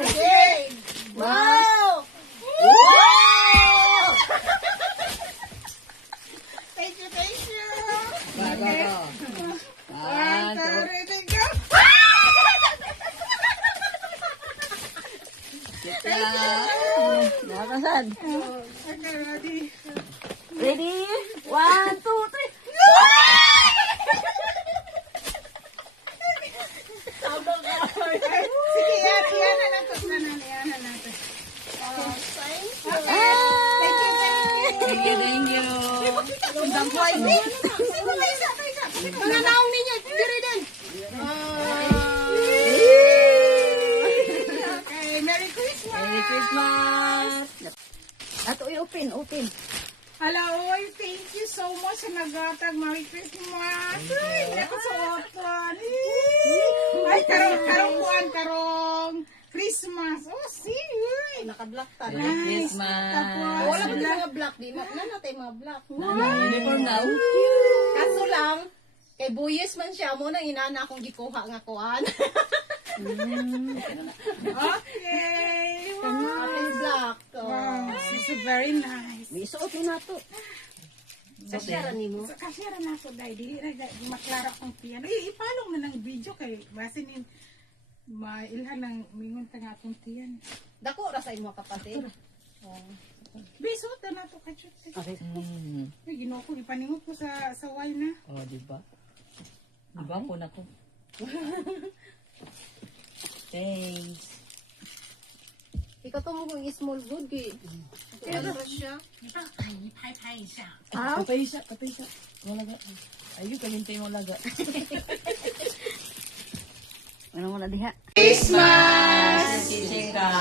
Okay. Wow! Thank you, thank you. Go. One, two, three, go. Nakasad. Okay, ready? Ready? 1, 2, 3. Sige, iyan na natin. Iyan na natin. Thank you. Thank you. Dampuay ni. Nananaw ninyo. Diri din. Okay, Merry Christmas. Merry Christmas. Ato open. Hello, oy, thank you so much sa nagatag. Merry Christmas. Ay, ako sa open. Ay, karong Christmas. Oh, see. Uy. Naka-black ta. Merry Christmas. Tapos, Wala mo mga black. Di na natin mga black. Uniform na. Kaso lang, kay Buyes man siya, mo nang inana akong gikuha nga kuan. Okay. Apis black. Wow, this is very nice. May suot na to. Sasyara ni mo. So, kasi rin ako, dahil di maklaro akong piano. Ipalong na ng video kay basin in mailhan ng mingon ta nga akong tiyan. Dako ra sa imo kapatid. Bisot na to kay Chut. Okay. Ay, ginoo ko, ipaningot ko sa wine na. Oh, diba? Diba po na ko? Thanks. Ikaw to mo kung small good gi. Kaya ra siya. Patay siya. Wala ga. Ayun, kalintay mo laga. Ano mo na diha? Christmas! Chichika!